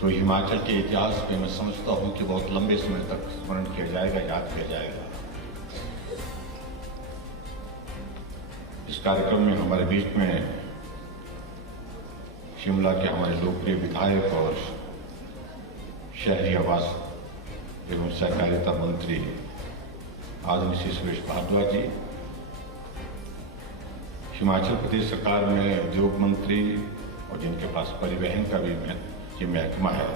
तो हिमाचल के इतिहास में मैं समझता हूं कि बहुत लंबे समय तक स्मरण किया जाएगा, याद किया जाएगा। इस कार्यक्रम में हमारे बीच में शिमला के हमारे लोकप्रिय विधायक और शहरी आवास एवं सहकारिता मंत्री आदरणीय श्री सुरेश भारद्वाज जी, हिमाचल प्रदेश सरकार में उद्योग मंत्री और जिनके पास परिवहन का भी ये महकमा है,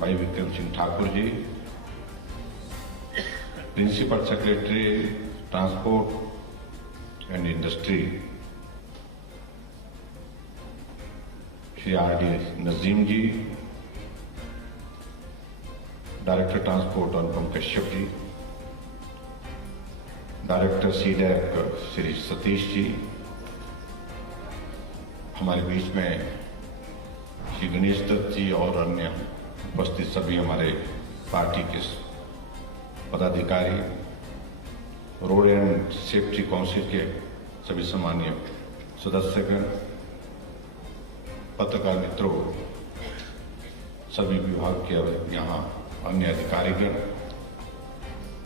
भाई Vikram Singh Thakur ji, principal secretary transport and industry Shri R D. Najeem ji, director transport Anupam Kashyap ji, director CDAC Shri Satish ji, हमारे बीच में श्री गणेश दत्त जी और अन्य उपस्थित सभी हमारे पार्टी के पदाधिकारी, रोड एंड सेफ्टी काउंसिल के सभी सम्मानीय सदस्यगण, पत्रकार मित्रों, सभी विभाग के यहाँ अन्य अधिकारीगण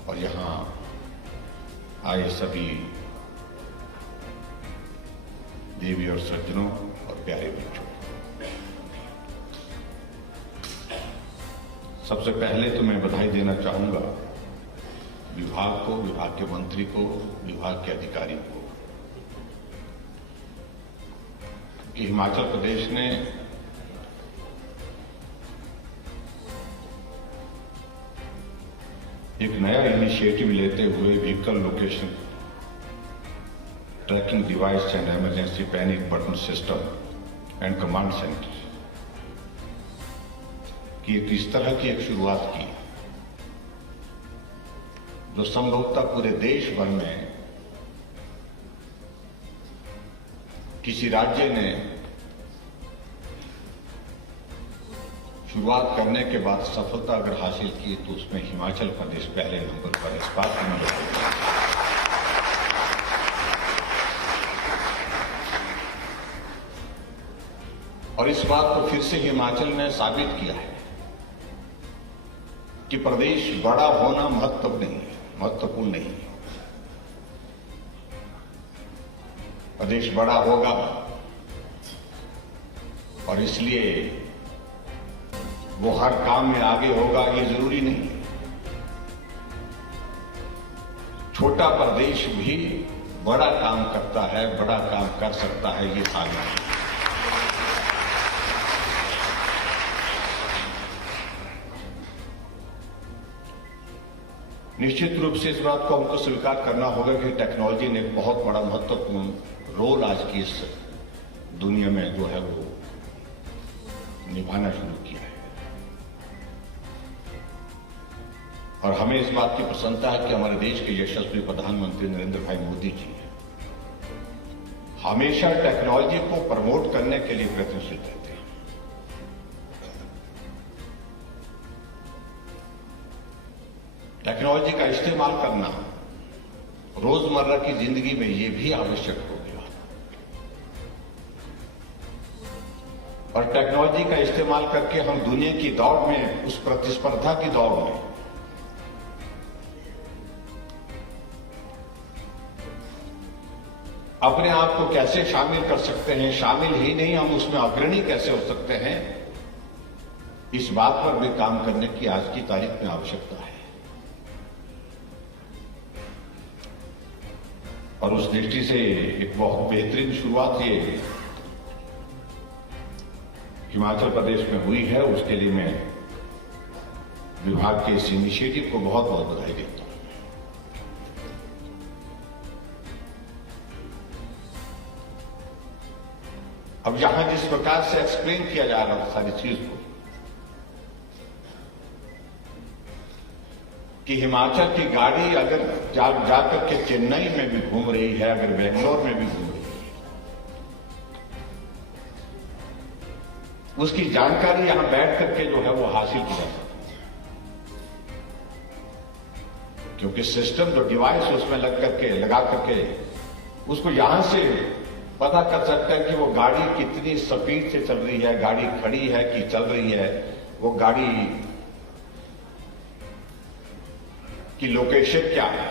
और यहाँ आए सभी देवी और सज्जनों और प्यारे बच्चों, सबसे पहले तो मैं बधाई देना चाहूंगा विभाग को, विभाग के मंत्री को, विभाग के अधिकारी को कि हिमाचल प्रदेश ने एक नया इनिशिएटिव लेते हुए vehicle location tracking device and emergency panic button system and command centre की इस तरह की एक शुरुआत की जो संभवतः पूरे देश भर में किसी राज्य ने शुरुआत करने के बाद सफलता अगर हासिल की तो उसमें हिमाचल प्रदेश पहले नंबर पर इस बात की मदद। और इस बात को फिर से हिमाचल ने साबित किया है कि प्रदेश बड़ा होना महत्वपूर्ण नहीं है। प्रदेश बड़ा होगा और इसलिए वो हर काम में आगे होगा ये जरूरी नहीं है। छोटा प्रदेश भी बड़ा काम करता है, बड़ा काम कर सकता है, ये साबित है। निश्चित रूप से इस बात को हमको स्वीकार करना होगा कि टेक्नोलॉजी ने एक बहुत बड़ा महत्वपूर्ण रोल आज की इस दुनिया में जो है वो निभाना शुरू किया है। और हमें इस बात की प्रसन्नता है कि हमारे देश के यशस्वी प्रधानमंत्री नरेंद्र भाई मोदी जी हमेशा टेक्नोलॉजी को प्रमोट करने के लिए प्रयत्नशील रहते हैं। टेक्नोलॉजी का इस्तेमाल करना रोजमर्रा की जिंदगी में ये भी आवश्यक हो गया और टेक्नोलॉजी का इस्तेमाल करके हम दुनिया की दौड़ में, उस प्रतिस्पर्धा की दौड़ में अपने आप को कैसे शामिल कर सकते हैं, शामिल ही नहीं हम उसमें अग्रणी कैसे हो सकते हैं, इस बात पर भी काम करने की आज की तारीख में आवश्यकता है। और उस दृष्टि से एक बहुत बेहतरीन शुरुआत ये हिमाचल प्रदेश में हुई है, उसके लिए मैं विभाग के इस इनिशिएटिव को बहुत बहुत बधाई देता हूं। अब यहां जिस प्रकार से एक्सप्लेन किया जा रहा था सारी चीज को कि हिमाचल की गाड़ी अगर जाकर के चेन्नई में भी घूम रही है, अगर बेंगलोर में भी घूम रही है, उसकी जानकारी यहां बैठ करके जो है वो हासिल की जा सकती है, क्योंकि सिस्टम जो डिवाइस उसमें लगा करके उसको यहां से पता कर सकते हैं कि वो गाड़ी कितनी स्पीड से चल रही है, गाड़ी खड़ी है कि चल रही है, वो गाड़ी की लोकेशन क्या है।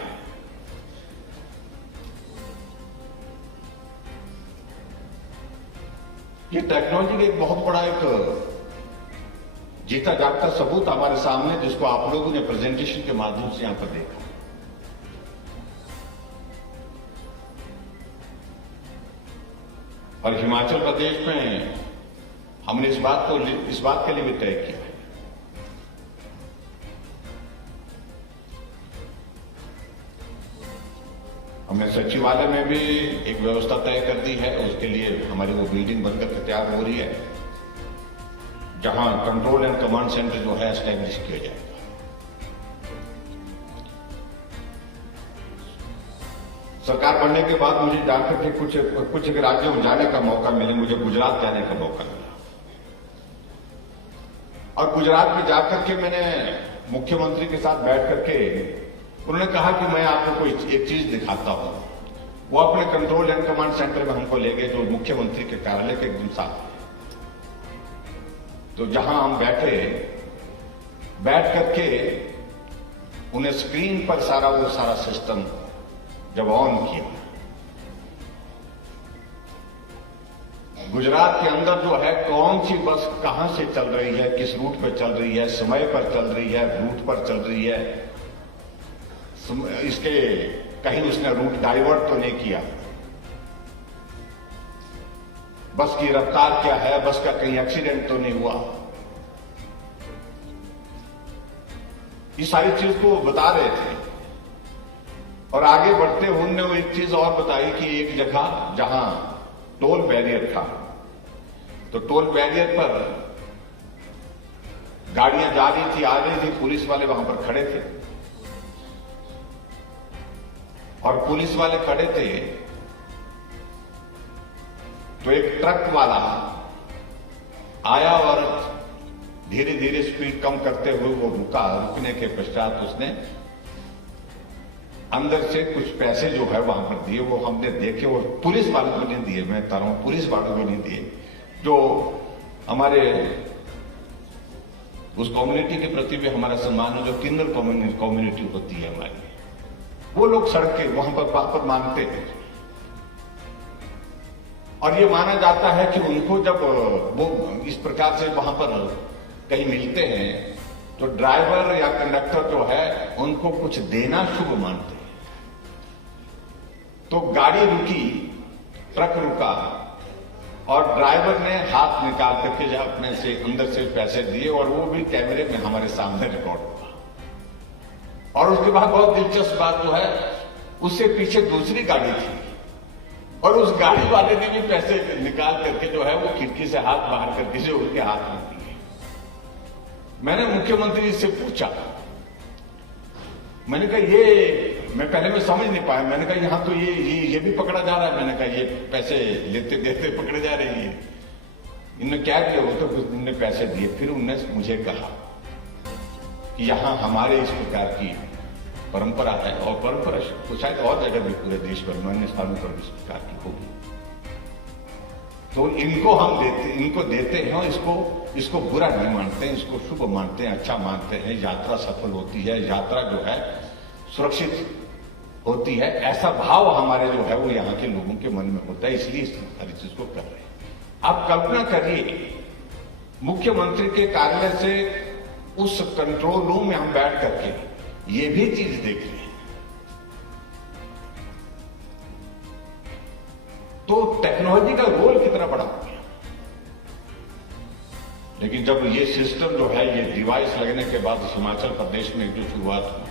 ये टेक्नोलॉजी का एक बहुत बड़ा एक जीता जागता सबूत हमारे सामने, जिसको आप लोगों ने प्रेजेंटेशन के माध्यम से यहां पर देखा। और हिमाचल प्रदेश में हमने इस बात के लिए भी तय किया है। हमने सचिवालय में भी एक व्यवस्था तय कर दी है, उसके लिए हमारी वो बिल्डिंग बनकर के तैयार हो रही है, जहां कंट्रोल एंड कमांड सेंटर जो है एस्टैब्लिश किया जाएगा। सरकार बनने के बाद मुझे जाकर के कुछ राज्यों में जाने का मौका मिले। मुझे गुजरात जाने का मौका मिला और गुजरात में जाकर के मैंने मुख्यमंत्री के साथ बैठ करके उन्होंने कहा कि मैं आपको कोई एक चीज दिखाता हूं। वो अपने कंट्रोल एंड कमांड सेंटर में हमको ले गए, जो मुख्यमंत्री के कार्यालय के एकदम साथ। तो जहां हम बैठ करके उन्हें स्क्रीन पर वो सारा सिस्टम जब ऑन किया, गुजरात के अंदर जो है कौन सी बस कहां से चल रही है, किस रूट पर चल रही है, समय पर चल रही है, रूट पर चल रही है, इसके कहीं उसने रूट डाइवर्ट तो नहीं किया, बस की रफ्तार क्या है, बस का कहीं एक्सीडेंट तो नहीं हुआ, ये सारी चीज को बता रहे थे। और आगे बढ़ते उन्होंने वो एक चीज और बताई कि एक जगह जहां टोल बैरियर था, तो टोल बैरियर पर गाड़ियां जा रही थी, आ रही थी, पुलिस वाले वहां पर खड़े थे और पुलिस वाले खड़े थे। तो एक ट्रक वाला आया और धीरे धीरे स्पीड कम करते हुए वो रुका। रुकने के पश्चात उसने अंदर से कुछ पैसे जो है वहां पर दिए, वो हमने देखे। वो पुलिस वालों को नहीं दिए, मैं बता रहा हूं, पुलिस वालों को नहीं दिए, जो हमारे उस कम्युनिटी के प्रति भी हमारा सम्मान है, जो किन्नर कम्युनिटी होती है हमारी, वो लोग सड़क के वहां पर मांगते हैं। और ये माना जाता है कि उनको जब वो इस प्रकार से वहां पर कहीं मिलते हैं तो ड्राइवर या कंडक्टर जो है उनको कुछ देना शुभ मानते हैं। तो गाड़ी रुकी, ट्रक रुका और ड्राइवर ने हाथ निकाल करके जब अपने से अंदर से पैसे दिए, और वो भी कैमरे में हमारे सामने रिकॉर्ड हुआ। और उसके बाद बहुत दिलचस्प बात जो है, उससे पीछे दूसरी गाड़ी थी और उस गाड़ी वाले ने भी पैसे निकाल करके जो है वो खिड़की से हाथ बाहर करके जो उनके हाथ में दिए। मैंने मुख्यमंत्री से पूछा, मैंने कहा ये मैं समझ नहीं पाया। मैंने कहा यहां तो ये भी पकड़ा जा रहा है। मैंने कहा ये पैसे लेते देते पकड़े जा रही है। इन्होंने क्या किया, वो तो कुछ इनने पैसे दिए। फिर उन्होंने मुझे कहा कि यहां हमारे इस प्रकार की परंपरा है, और परंपरा तो शायद और जगह भी पूरे देश भर में अन्य स्थानों पर इस प्रकार की होगी। तो इनको हम देते हैं और इसको बुरा नहीं मानते हैं, इसको शुभ मानते हैं, अच्छा मानते हैं। यात्रा सफल होती है, यात्रा जो है सुरक्षित होती है, ऐसा भाव हमारे जो है वो यहाँ के लोगों के मन में होता है, इसलिए इस सारी चीज को कर रहे हैं। आप कल्पना करिए, मुख्यमंत्री के कार्यालय से उस कंट्रोल रूम में हम बैठ करके ये भी चीज देख रहे हैं। तो टेक्नोलॉजी का रोल कितना बड़ा हो गया। लेकिन जब ये सिस्टम जो है, ये डिवाइस लगने के बाद हिमाचल प्रदेश में जो शुरुआत हुई,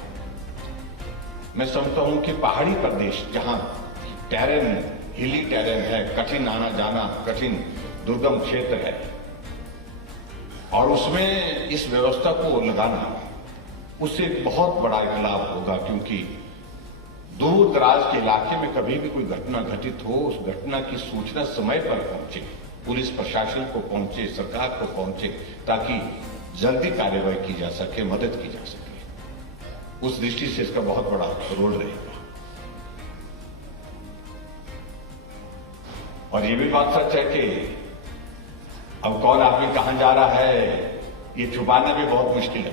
मैं समझता हूं कि पहाड़ी प्रदेश जहां हिली टेरेन है, कठिन आना जाना, कठिन दुर्गम क्षेत्र है, और उसमें इस व्यवस्था को लगाना, उससे बहुत बड़ा एक लाभ होगा। क्योंकि दूर दराज के इलाके में कभी भी कोई घटना घटित हो, उस घटना की सूचना समय पर पहुंचे, पुलिस प्रशासन को पहुंचे, सरकार को पहुंचे, ताकि जल्दी कार्रवाई की जा सके, मदद की जा सके। उस दृष्टि से इसका बहुत बड़ा रोल रहेगा। और ये भी बात सच है कि अब कौन आदमी कहां जा रहा है ये छुपाना भी बहुत मुश्किल है।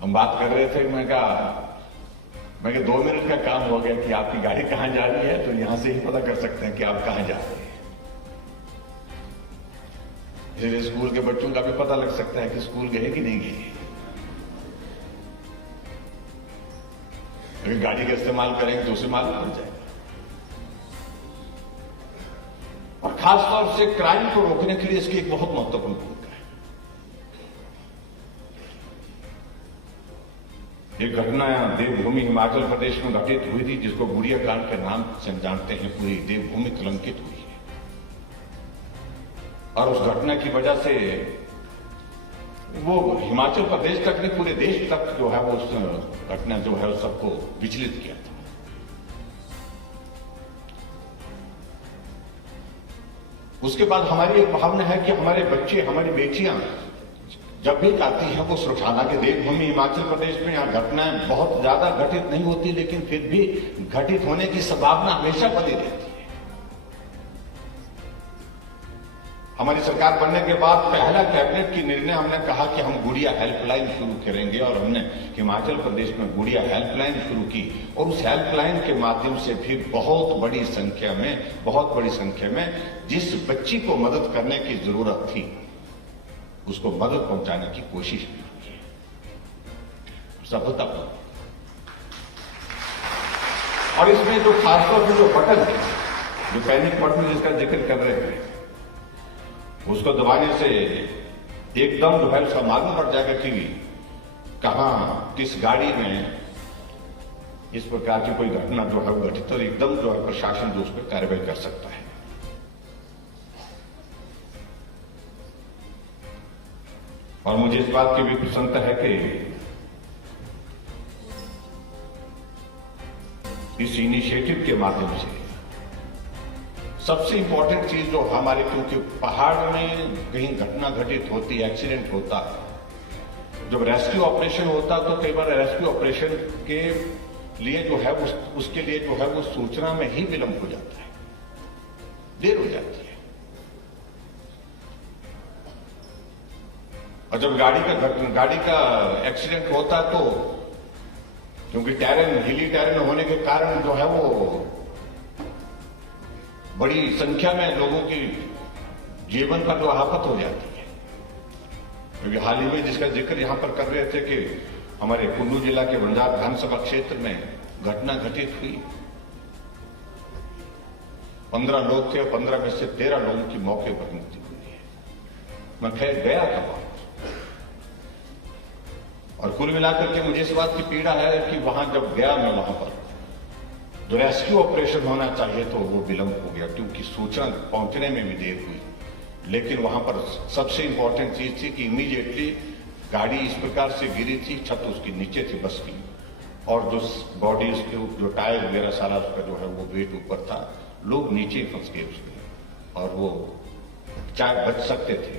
हम बात कर रहे थे, मैं कहा 2 मिनट का काम हो गया कि आपकी गाड़ी कहां जा रही है, तो यहां से ही पता कर सकते हैं कि आप कहां जा रहे हैं। इसलिए स्कूल के बच्चों का भी पता लग सकता है कि स्कूल गए कि नहीं गए। अगर गाड़ी का इस्तेमाल करेंगे तो उसे मालूम पड़ जाएगा। और खासतौर से क्राइम को रोकने के लिए इसकी एक बहुत महत्वपूर्ण भूमिका है। एक घटना देवभूमि हिमाचल प्रदेश में घटित हुई थी, जिसको गुड़िया कांड के नाम से हम जानते हैं। पूरी देवभूमि कलंकित हुई है और उस घटना की वजह से वो हिमाचल प्रदेश तक नहीं, पूरे देश तक जो है वो उस घटना जो है उस सबको विचलित किया था। उसके बाद हमारी एक भावना है कि हमारे बच्चे, हमारी बेटियां जब भी जाती हैं वो सुरक्षा, हालांकि देवभूमि हिमाचल प्रदेश में यहां घटनाएं बहुत ज्यादा घटित नहीं होती, लेकिन फिर भी घटित होने की संभावना हमेशा बनी रहती है। हमारी सरकार बनने के बाद पहला कैबिनेट की निर्णय हमने कहा कि हम गुड़िया हेल्पलाइन शुरू करेंगे, और हमने हिमाचल प्रदेश में गुड़िया हेल्पलाइन शुरू की। और उस हेल्पलाइन के माध्यम से भी बहुत बड़ी संख्या में जिस बच्ची को मदद करने की जरूरत थी उसको मदद पहुंचाने की कोशिश की है, सफलतापूर्वक। और इसमें जो खासतौर से जो बटन है, जो पैनिक बटन जिसका जिक्र कर रहे थे, उसको दबाने से एकदम जो है उसका मालूम पड़ जाएगा कि कहां किस गाड़ी में इस प्रकार की कोई घटना जो है वो घटित, और एकदम जो है प्रशासन जो उस पर कार्रवाई कर सकता है। और मुझे इस बात की भी प्रसन्नता है कि इस इनिशिएटिव के माध्यम से सबसे इंपॉर्टेंट चीज जो हमारे, क्योंकि पहाड़ में कहीं घटना घटित होती है, एक्सीडेंट होता है, जब रेस्क्यू ऑपरेशन होता तो कई बार रेस्क्यू ऑपरेशन के लिए जो है उसके लिए जो है वो सूचना में ही विलंब हो जाता है, देर हो जाती है। और जब गाड़ी का एक्सीडेंट होता तो क्योंकि हिली टेरेन होने के कारण जो है वो बड़ी संख्या में लोगों की जीवन पर जो आफत हो जाती है। क्योंकि हाल ही में जिसका जिक्र यहां पर कर रहे थे कि हमारे कुल्लू जिला के बंजार विधानसभा क्षेत्र में घटना घटित हुई, 15 लोग थे और 15 में से 13 लोगों की मौके पर मृत्यु हुई है। मैं खैर गया था वहां, और कुल मिलाकर के मुझे इस बात की पीड़ा है कि वहां जब गया मैं, वहां पर जो रेस्क्यू ऑपरेशन होना चाहिए तो वो विलंब हो गया, क्योंकि सूचना पहुंचने में भी देर हुई। लेकिन वहां पर सबसे इंपॉर्टेंट चीज थी कि इमीडिएटली गाड़ी इस प्रकार से गिरी थी, छत उसकी नीचे थी बस की, और जो बॉडी उसके जो टायर वगैरह सारा उसका जो है वो वेट ऊपर था, लोग नीचे फंस गए उसके, और वो चाहे बच सकते थे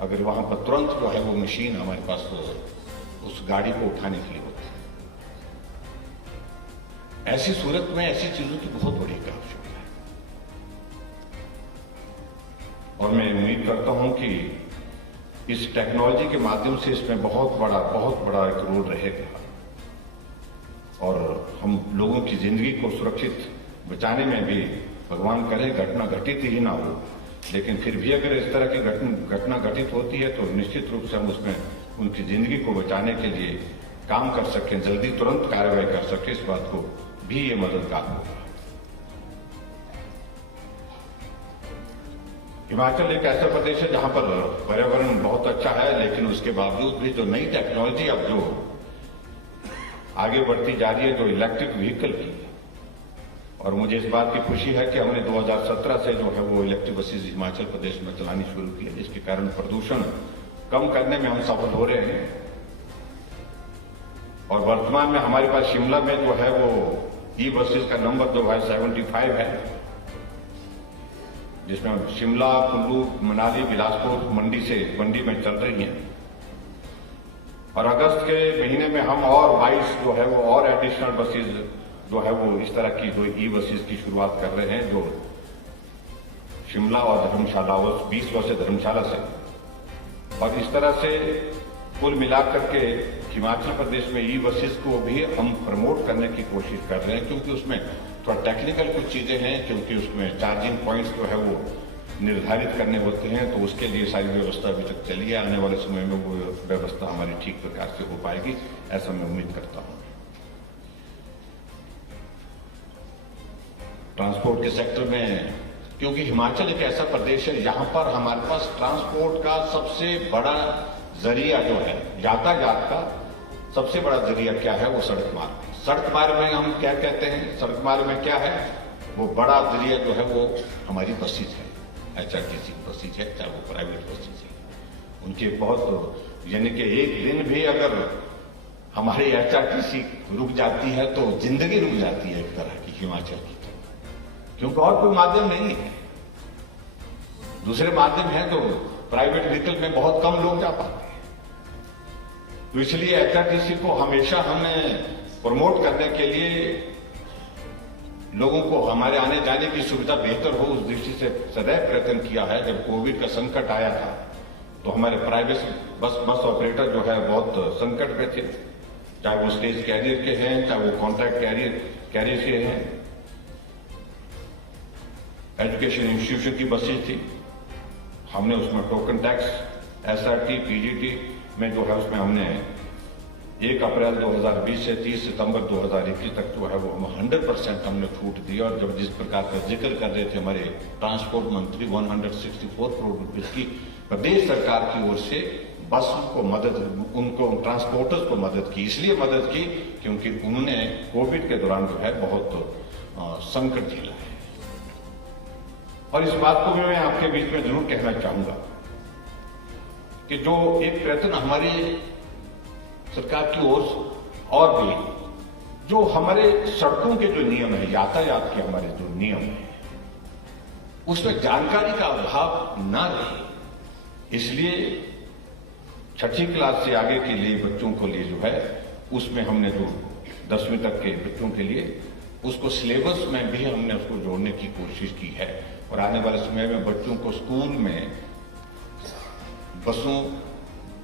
अगर वहां पर तुरंत जो है वो मशीन हमारे पास उस गाड़ी को उठाने के लिए होती। ऐसी सूरत में ऐसी चीजों की बहुत बड़ी आवश्यकता है, और मैं उम्मीद करता हूं कि इस टेक्नोलॉजी के माध्यम से इसमें बहुत बड़ा एक रोल रहेगा, और हम लोगों की जिंदगी को सुरक्षित बचाने में भी भगवान करे घटना घटित ही ना हो, लेकिन फिर भी अगर इस तरह की घटना घटित होती है तो निश्चित रूप से हम उसमें उनकी जिंदगी को बचाने के लिए काम कर सकें, जल्दी तुरंत कार्रवाई कर सकें, इस बात को भी ये मददगार होगा। हिमाचल एक ऐसा प्रदेश है जहां पर पर्यावरण बहुत अच्छा है, लेकिन उसके बावजूद भी जो नई टेक्नोलॉजी अब जो आगे बढ़ती जा रही है, जो इलेक्ट्रिक व्हीकल की, और मुझे इस बात की खुशी है कि हमने 2017 से जो है वो इलेक्ट्रिक बसेज हिमाचल प्रदेश में चलानी शुरू की है, जिसके कारण प्रदूषण कम करने में हम सफल हो रहे हैं। और वर्तमान में हमारे पास शिमला में जो है वो ई बसेज का नंबर जो है 75 है, जिसमें शिमला, कुल्लू, मनाली, बिलासपुर, मंडी में चल रही हैं। और अगस्त के महीने में हम और 22 जो है वो और एडिशनल बसेज जो है वो इस तरह की जो ई बसेस की शुरुआत कर रहे हैं, जो शिमला और धर्मशाला और 20 वर्ष धर्मशाला से, और इस तरह से कुल मिलाकर के हिमाचल प्रदेश में ई बसेस को भी हम प्रमोट करने की कोशिश कर रहे हैं, क्योंकि उसमें थोड़ा टेक्निकल कुछ चीजें हैं, क्योंकि उसमें चार्जिंग पॉइंट्स जो है वो निर्धारित करने होते हैं, तो उसके लिए सारी व्यवस्था अभी तक चली है। आने वाले समय में वो व्यवस्था हमारी ठीक प्रकार से हो पाएगी, ऐसा मैं उम्मीद करता हूं। ट्रांसपोर्ट के सेक्टर में, क्योंकि हिमाचल एक ऐसा प्रदेश है यहां पर हमारे पास ट्रांसपोर्ट का सबसे बड़ा जरिया जो है, यातायात का सबसे बड़ा जरिया क्या है, वो सड़क मार्ग। सड़क मार्ग में हम क्या कहते हैं, सड़क मार्ग में क्या है, वो बड़ा जरिया जो है वो हमारी बसेज है, HRTC बसेज है, चाहे वो प्राइवेट बसेज है। उनके बहुत, यानी कि एक दिन भी अगर हमारी HRTC रुक जाती है तो जिंदगी रुक जाती है एक तरह की हिमाचल की, क्योंकि और कोई माध्यम नहीं है। दूसरे माध्यम है तो प्राइवेट व्हीकल में बहुत कम लोग जा पाते हैं, तो इसलिए HRTC को हमेशा हमें प्रमोट करने के लिए, लोगों को हमारे आने जाने की सुविधा बेहतर हो, उस दृष्टि से सदैव प्रयत्न किया है। जब कोविड का संकट आया था तो हमारे प्राइवेट बस ऑपरेटर जो है बहुत संकट में थे, चाहे वो स्टेज कैरियर के हैं, चाहे वो कॉन्ट्रैक्ट कैरियर के हैं। एजुकेशन इंस्टीट्यूशन की बसेज थी, हमने उसमें टोकन टैक्स, SRT, PGT में जो है उसमें हमने 1 अप्रैल 2020 से 30 सितंबर 2021 तक जो है वो हम 100% हमने छूट दी। और जब जिस प्रकार का जिक्र कर रहे थे हमारे ट्रांसपोर्ट मंत्री, 164 करोड़ रुपए की प्रदेश सरकार की ओर से बसों को मदद, उनको ट्रांसपोर्टर्स को मदद की, इसलिए मदद की क्योंकि उन्होंने कोविड के दौरान जो है बहुत संकट झेला है। और इस बात को भी मैं आपके बीच में जरूर कहना चाहूंगा कि जो एक प्रयत्न हमारी सरकार की ओर और भी, जो हमारे सड़कों के जो नियम है, यातायात के हमारे जो नियम है, उसमें जानकारी का अभाव ना रहे, इसलिए 6ठी क्लास से आगे के लिए बच्चों को लिए जो है उसमें हमने जो 10वीं तक के बच्चों के लिए उसको सिलेबस में भी हमने उसको जोड़ने की कोशिश की है। और आने वाले समय में बच्चों को स्कूल में बसों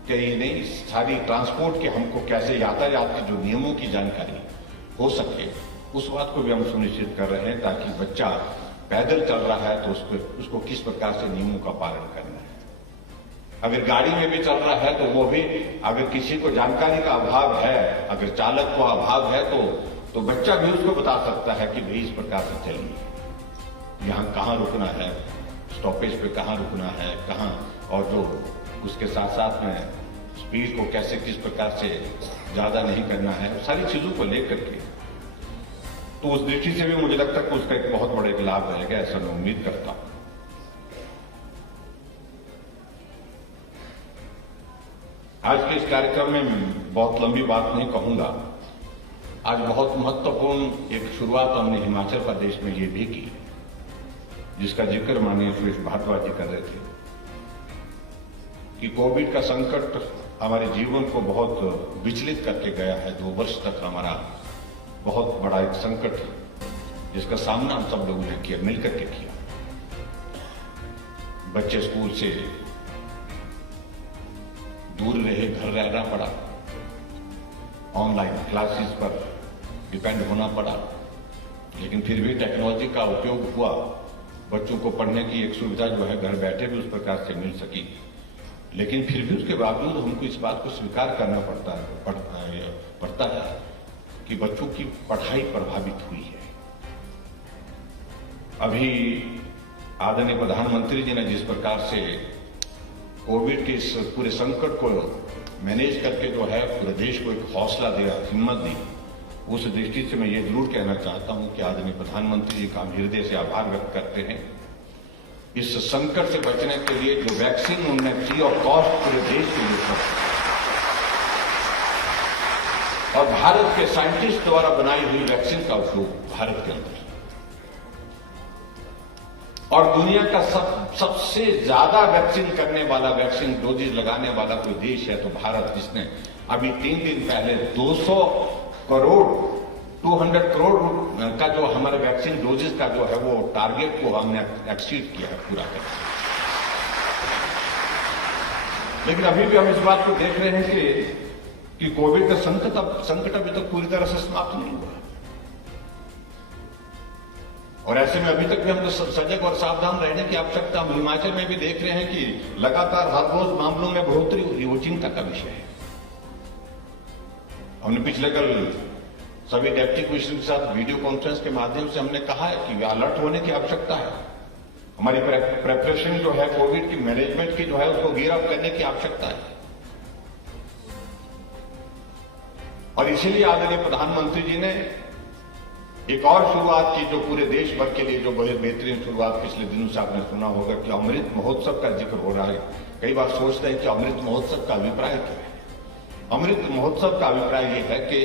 के ही नहीं, सारी ट्रांसपोर्ट के हमको कैसे यातायात के जो नियमों की जानकारी हो सके, उस बात को भी हम सुनिश्चित कर रहे हैं, ताकि बच्चा पैदल चल रहा है तो उसको किस प्रकार से नियमों का पालन करना है। अगर गाड़ी में भी चल रहा है तो वो भी, अगर किसी को जानकारी का अभाव है, अगर चालक को अभाव है तो बच्चा भी उसको बता सकता है कि भाई इस प्रकार से चलिए, यहाँ कहाँ रुकना है, स्टॉपेज पे कहाँ रुकना है, कहाँ, और जो उसके साथ साथ में स्पीड को कैसे किस प्रकार से ज्यादा नहीं करना है, सारी चीजों को लेकर के, तो उस दृष्टि से भी मुझे लगता है कि उसका एक बहुत बड़ा एक लाभ रहेगा, ऐसा मैं उम्मीद करता हूं। आज के इस कार्यक्रम में बहुत लंबी बात नहीं कहूंगा। आज बहुत महत्वपूर्ण एक शुरुआत हमने हिमाचल प्रदेश में ये भी की, जिसका जिक्र माननीय सुरेश भारद्वाज जी कर रहे थे, कि कोविड का संकट हमारे जीवन को बहुत विचलित करके गया है। 2 वर्ष तक हमारा बहुत बड़ा एक संकट, जिसका सामना हम सब लोगों ने किया, मिलकर के किया। बच्चे स्कूल से दूर रहे, घर रहना पड़ा, ऑनलाइन क्लासेस पर डिपेंड होना पड़ा, लेकिन फिर भी टेक्नोलॉजी का उपयोग हुआ। बच्चों को पढ़ने की एक सुविधा जो है घर बैठे भी उस प्रकार से मिल सकी, लेकिन फिर भी उसके बावजूद हमको इस बात को स्वीकार करना पड़ता है कि बच्चों की पढ़ाई प्रभावित हुई है। अभी आदरणीय प्रधानमंत्री जी ने जिस प्रकार से कोविड के इस पूरे संकट को मैनेज करके जो है पूरे देश को एक हौसला दिया, हिम्मत दी, उस दृष्टि से मैं ये जरूर कहना चाहता हूं कि आदरणीय प्रधानमंत्री जी का हम हृदय से आभार व्यक्त करते हैं। इस संकट से बचने के लिए जो वैक्सीन उन्होंने फ्री ऑफ कॉस्ट पूरे देश के लिए दी, और भारत के साइंटिस्ट द्वारा बनाई हुई वैक्सीन का उपयोग भारत के अंदर, और दुनिया का सबसे ज्यादा वैक्सीन करने वाला, वैक्सीन डोजेज लगाने वाला कोई देश है तो भारत, जिसने अभी 3 दिन पहले 200 करोड़ 200 करोड़ का जो हमारे वैक्सीन डोजेस का जो है वो टारगेट को हमने एक्सीड किया है पूरा कर। लेकिन अभी भी हम इस बात को देख रहे हैं कि कोविड का संकट अभी तक पूरी तरह से समाप्त नहीं हुआ, और ऐसे में अभी तक भी हमको सजग और सावधान रहने की आवश्यकता। हम हिमाचल में भी देख रहे हैं कि लगातार हर रोज मामलों में बढ़ोतरी हो रही है, वो चिंता का विषय है। हमने पिछले कल सभी डिप्टी कमिश्नर के साथ वीडियो कॉन्फ्रेंस के माध्यम से हमने कहा है कि अलर्ट होने की आवश्यकता है। हमारी प्रेपरेशन जो है कोविड की मैनेजमेंट की जो है उसको गियर अप करने की आवश्यकता है, और इसीलिए आदरणीय प्रधानमंत्री जी ने एक और शुरुआत की जो पूरे देश भर के लिए जो बहुत बेहतरीन शुरुआत पिछले दिनों से आपने सुना होगा कि अमृत महोत्सव का जिक्र हो रहा है। कई बार सोचते हैं कि अमृत महोत्सव का अभिप्राय क्या है। अमृत महोत्सव का अभिप्राय यह है कि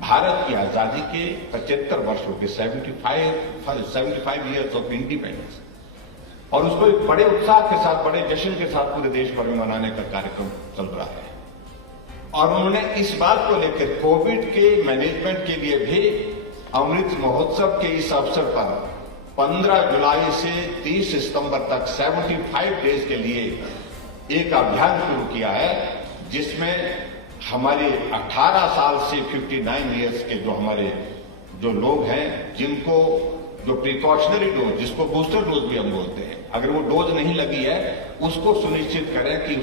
भारत की आजादी के 75 वर्षों के 75 ईयर्स ऑफ इंडिपेंडेंस, और उसको एक बड़े उत्साह के साथ, बड़े जश्न के साथ पूरे देश भर में मनाने का कार्यक्रम चल रहा है। और उन्होंने इस बात को लेकर कोविड के मैनेजमेंट के लिए भी अमृत महोत्सव के इस अवसर पर 15 जुलाई से 30 सितंबर तक 75 डेज के लिए एक अभियान शुरू किया है, जिसमें हमारे 18 साल से 59 ईयर्स के जो हमारे जो लोग हैं, जिनको जो प्रिकॉशनरी डोज, जिसको बूस्टर डोज भी हम बोलते हैं, अगर वो डोज नहीं लगी है उसको सुनिश्चित करें कि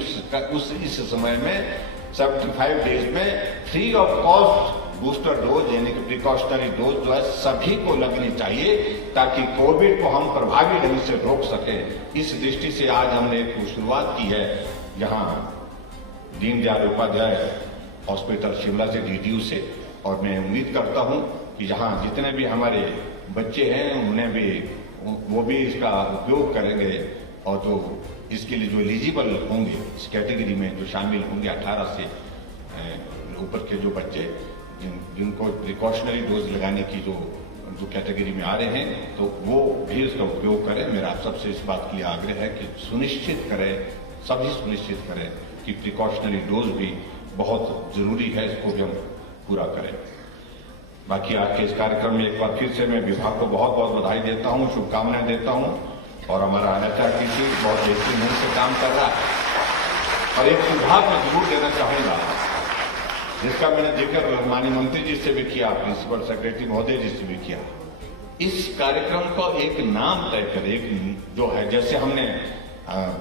इस समय में 75 डेज में free of cost booster dose यानी कि प्रिकॉशनरी डोज जो है सभी को लगनी चाहिए, ताकि कोविड को हम प्रभावी ढंग से रोक सकें। इस दृष्टि से आज हमने एक शुरुआत की है, यहाँ दीनदयाल उपाध्याय हॉस्पिटल शिमला से डीडीयू से, और मैं उम्मीद करता हूं कि यहाँ जितने भी हमारे बच्चे हैं उन्हें भी वो भी इसका उपयोग करेंगे, और जो इसके लिए जो एलिजिबल होंगे इस कैटेगरी में जो शामिल होंगे 18 से ऊपर के जो बच्चे जिनको प्रिकॉशनरी डोज लगाने की जो कैटेगरी में आ रहे हैं, तो वो भी इसका उपयोग करें। मेरा आप सबसे इस बात के लिए आग्रह है कि सुनिश्चित करें, सभी सुनिश्चित करें कि प्रिकॉशनरी डोज भी बहुत जरूरी है, इसको भी हम पूरा करें। बाकी आज के इस कार्यक्रम में एक बार फिर से मैं विभाग को बहुत बहुत बधाई देता हूं, शुभकामनाएं देता हूं, और हमारा एचआरटीसी बहुत बेहतरीन ढंग से काम कर रहा है। और एक सुझाव मैं जरूर देना चाहूंगा, जिसका मैंने जिक्र माननीय मंत्री जी से भी किया, प्रिंसिपल सेक्रेटरी महोदय जी से भी किया। इस कार्यक्रम का एक नाम तय करें, एक जो है, जैसे हमने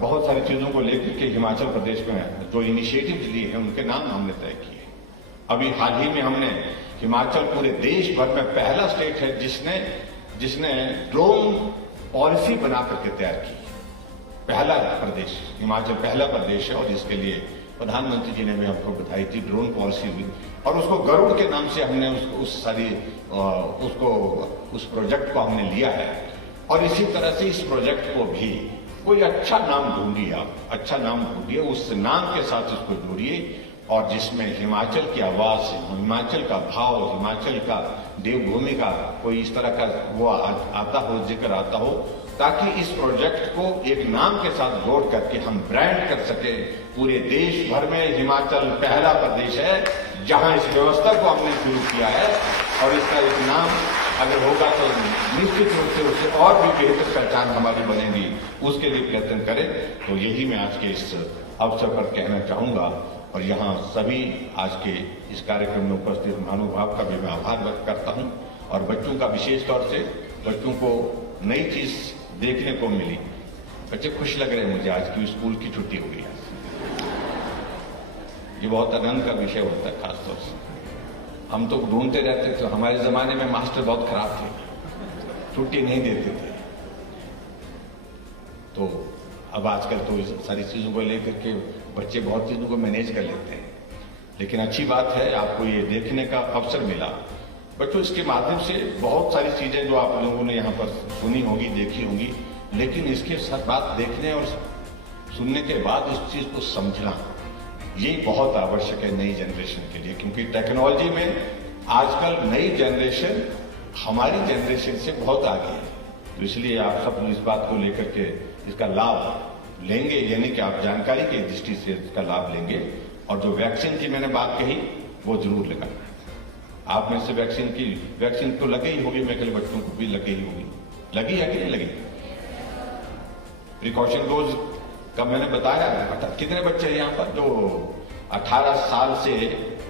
बहुत सारी चीजों को लेकर के हिमाचल प्रदेश में जो इनिशिएटिव लिए हैं उनके नाम हमने तय किए। अभी हाल ही में हमने हिमाचल पूरे देश भर में पहला स्टेट है जिसने ड्रोन पॉलिसी बना करके तैयार की। पहला प्रदेश हिमाचल पहला प्रदेश है, और इसके लिए प्रधानमंत्री जी ने भी हमको बताई थी ड्रोन पॉलिसी हुई, और उसको गरुड़ के नाम से हमने उस प्रोजेक्ट को हमने लिया है। और इसी तरह से इस प्रोजेक्ट को भी कोई अच्छा नाम ढूंढिए, आप अच्छा नाम ढूंढिए, उस नाम के साथ इसको जोड़िए, और जिसमें हिमाचल की आवाज, हिमाचल का भाव, हिमाचल का देवभूमि का कोई इस तरह का वो आता हो, जिक्र आता हो, ताकि इस प्रोजेक्ट को एक नाम के साथ जोड़ करके हम ब्रांड कर सके। पूरे देश भर में हिमाचल पहला प्रदेश है जहां इस व्यवस्था को हमने शुरू किया है, और इसका एक नाम अगर होगा तो निश्चित रूप से उससे और भी बेहतर पहचान हमारी बनेगी, उसके लिए प्रयत्न करें। तो यही मैं आज के इस अवसर पर कहना चाहूंगा, और यहाँ सभी आज के इस कार्यक्रम में उपस्थित महानुभाव का भी मैं आभार व्यक्त करता हूँ, और बच्चों का विशेष तौर से बच्चों को नई चीज देखने को मिली। बच्चे खुश लग रहे हैं मुझे आज की स्कूल की छुट्टी हो गई। ये बहुत आनंद का विषय होता है, खासतौर से हम तो ढूंढते रहते थे। हमारे जमाने में मास्टर बहुत खराब थे, छुट्टी नहीं देते थे। तो अब आजकल तो सारी चीजों को लेकर के बच्चे बहुत चीजों को मैनेज कर लेते हैं। लेकिन अच्छी बात है, आपको ये देखने का अवसर मिला। बच्चों, इसके माध्यम से बहुत सारी चीजें जो आप लोगों ने यहाँ पर सुनी होगी, देखी होंगी, लेकिन इसके साथ बात देखने और सुनने के बाद इस चीज को समझना, ये बहुत आवश्यक है नई जनरेशन के लिए। क्योंकि टेक्नोलॉजी में आजकल नई जनरेशन हमारी जनरेशन से बहुत आगे है। तो इसलिए आप सब इस बात को लेकर के इसका लाभ लेंगे, यानी कि आप जानकारी की दृष्टि से इसका लाभ लेंगे, और जो वैक्सीन की मैंने बात कही वो जरूर लगाना। आप में से वैक्सीन तो लगी ही होगी, मेरे बच्चों को भी लगी ही होगी। लगी है कि नहीं लगी? प्रिकॉशन डोज का मैंने बताया। कितने बच्चे हैं यहाँ पर जो 18 साल से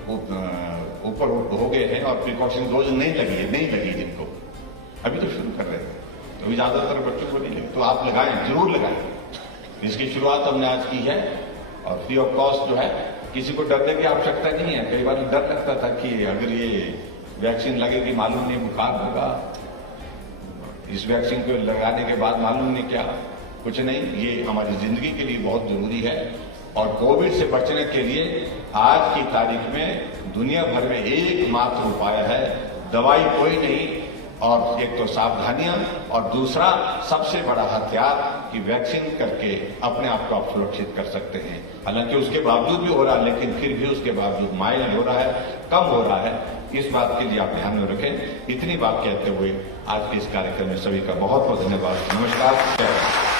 ऊपर हो गए हैं और प्रिकॉशन डोज नहीं लगी जिनको, अभी तो शुरू कर रहे हैं, तो अभी ज्यादातर बच्चों को नहीं लगी। तो आप लगाएं, जरूर लगाएं। इसकी शुरुआत हमने आज की है और फ्री ऑफ कॉस्ट जो है, किसी को डरने की आवश्यकता नहीं है। कई बार डर लगता था कि अगर ये वैक्सीन लगेगी मालूम नहीं बुखार होगा, इस वैक्सीन को लगाने के बाद मालूम नहीं क्या, कुछ नहीं। ये हमारी जिंदगी के लिए बहुत जरूरी है और कोविड से बचने के लिए आज की तारीख में दुनिया भर में एकमात्र उपाय है, दवाई कोई नहीं, और एक तो सावधानियां और दूसरा सबसे बड़ा हथियार कि वैक्सीन करके अपने आप को आप सुरक्षित कर सकते हैं। हालांकि उसके बावजूद भी हो रहा है, लेकिन फिर भी उसके बावजूद माइल्ड हो रहा है, कम हो रहा है। इस बात के लिए आप ध्यान में रखें। इतनी बात कहते हुए आज के इस कार्यक्रम में सभी का बहुत बहुत धन्यवाद। नमस्कार।